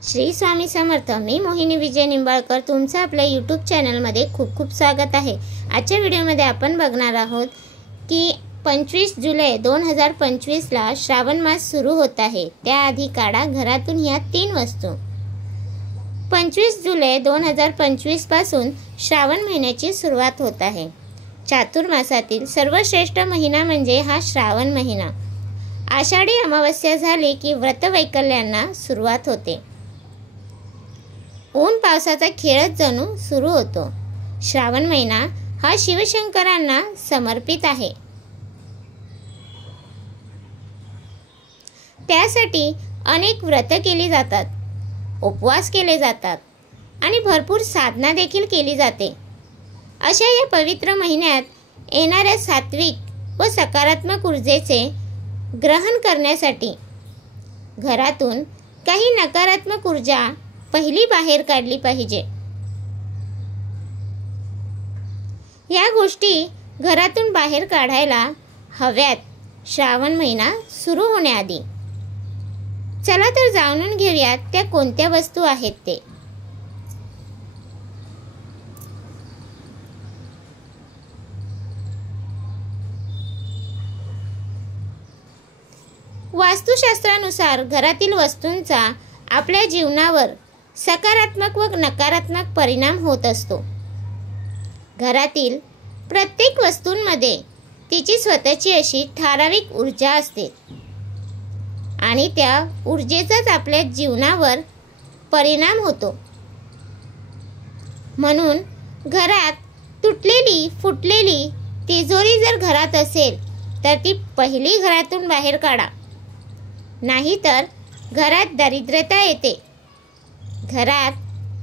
श्री स्वामी समर्थ। मी मोहिनी विजय निंबाळकर तुमचं आपल्या यूट्यूब चॅनलमध्ये खूप खूप स्वागत आहे। आजच्या व्हिडिओमध्ये आपण बघणार आहोत की 25 जुलै 2025 ला श्रावण मास सुरू होत आहे। त्याआधी काढा घरातून ह्या 3 वस्तू। 25 जुलै 2025 पासून श्रावण महिन्याची सुरुवात होत आहे। चातुर्मासातील सर्वश्रेष्ठ महिना म्हणजे हा श्रावण महिना। आषाढी अमावस्या झाली की व्रतवैकल्यांना सुरुवात होते। ऊन पावसाचा खेळच जणू सुरू होतो। श्रावण महिना हा शिवशंकरांना समर्पित आहे। त्यासाठी अनेक व्रत केली जातात, उपवास केले जातात आणि भरपूर साधना देखील केली जाते। अशा या पवित्र महिन्यात येणाऱ्या सात्विक व सकारात्मक ऊर्जेचे ग्रहण करण्यासाठी घरातून काही नकारात्मक ऊर्जा पहिली बाहेर काढली पाहिजे। या गोष्टी घरातून बाहेर काढायला हव्यात श्रावण महिना सुरू होण्याआधी। चला तर जाणून घेऊयात त्या कोणत्या वस्तू आहेत ते। वास्तुशास्त्रानुसार घरातील वस्तूंचा आपल्या जीवनावर सकारात्मक व नकारात्मक परिणाम होत असतो। घरातील प्रत्येक वस्तूंमध्ये तिची स्वतःची अशी ठराविक ऊर्जा असते आणि त्या ऊर्जेचाच आपल्या जीवनावर परिणाम होतो। म्हणून घरात तुटलेली फुटलेली तिजोरी जर घरात असेल तर ती पहिली घरातून बाहेर काढा, नाहीतर घरात दरिद्रता येते। घरात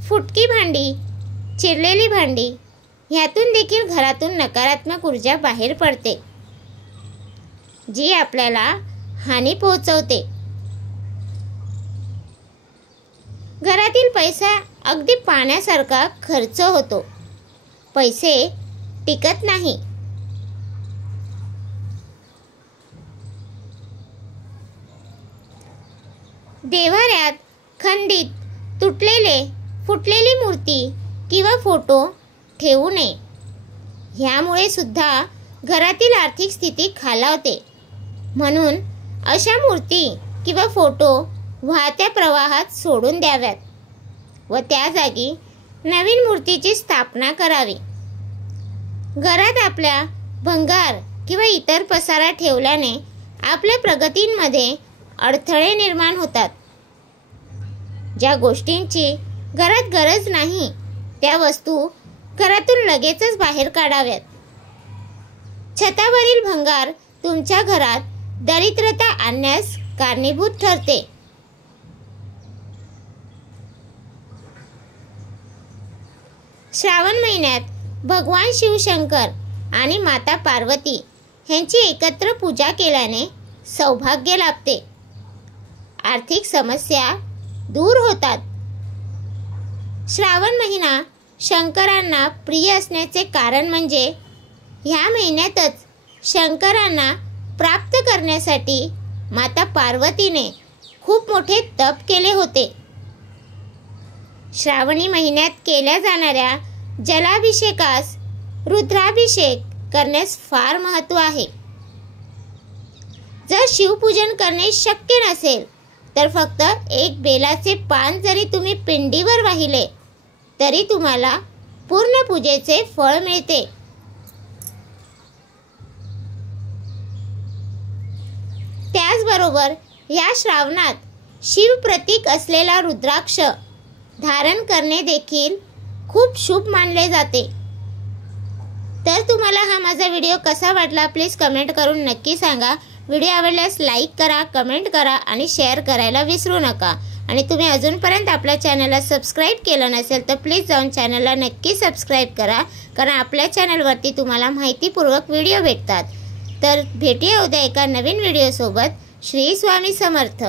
फुटकी भांडी, चिरलेली भांडी ह्यातून देखील घरातून नकारात्मक ऊर्जा बाहेर पडते, जी आपल्याला हानी पोहोचवते। घरातील पैसा अगदी पाण्यासारखा खर्च होतो, पैसे टिकत नाही। देव्हाऱ्यात खंडित, तुटलेले, फुटलेली मूर्ती किंवा फोटो ठेवू नये। ह्यामुळे सुद्धा घरातील आर्थिक स्थिती खालावते। म्हणून अशा मूर्ती किंवा फोटो वाहत्या प्रवाहात सोडून द्याव्यात व त्या जागी नवीन मूर्तीची स्थापना करावी। घरात आपल्या भंगार किंवा इतर पसारा ठेवल्याने आपल्या प्रगतीमध्ये अडथळे निर्माण होतात। ज्या गोष्टींची घरात गरज नाही त्या वस्तू घरातून लगेचच बाहेर काढाव्यात। छतावरील भंगार तुमच्या घरात दरिद्रता आणण्यास कारणीभूत ठरते। श्रावण महिन्यात भगवान शिवशंकर आणि माता पार्वती यांची एकत्र पूजा केल्याने सौभाग्य लाभते, आर्थिक समस्या दूर होतात। श्रावण महिना शंकरांना प्रिय असण्याचे कारण म्हणजे ह्या महिन्यातच शंकरांना प्राप्त करण्यासाठी माता पार्वतीने खूप मोठे तप केले होते। श्रावणी महिन्यात केल्या जाणाऱ्या जलाभिषेकास रुद्राभिषेक करण्यास फार महत्त्व आहे। जर शिवपूजन करणे शक्य नसेल तर फक्त एक बेलाचे पान जरी तुम्ही पिंडीवर वाहिले तरी तुम्हाला पूर्ण पूजेचे फळ मिळते। त्याचबरोबर या श्रावणात शिव प्रतीक असलेला रुद्राक्ष धारण करणे देखील खूप शुभ मानले जाते। तर तुम्हाला हा माझा व्हिडिओ कसा वाटला प्लीज कमेंट करून नक्की सांगा। व्हिडिओ आवडल्यास लाईक करा, कमेंट करा आणि शेअर करायला विसरू नका। आणि तुम्ही अजूनपर्यंत आपल्या चॅनलला सबस्क्राईब केलं नसेल तर प्लीज जाऊन चॅनलला नक्की सबस्क्राईब करा, कारण आपल्या चॅनलवरती तुम्हाला माहितीपूर्वक व्हिडिओ भेटतात। तर भेटूया उद्या एका नवीन व्हिडिओसोबत। श्री स्वामी समर्थ।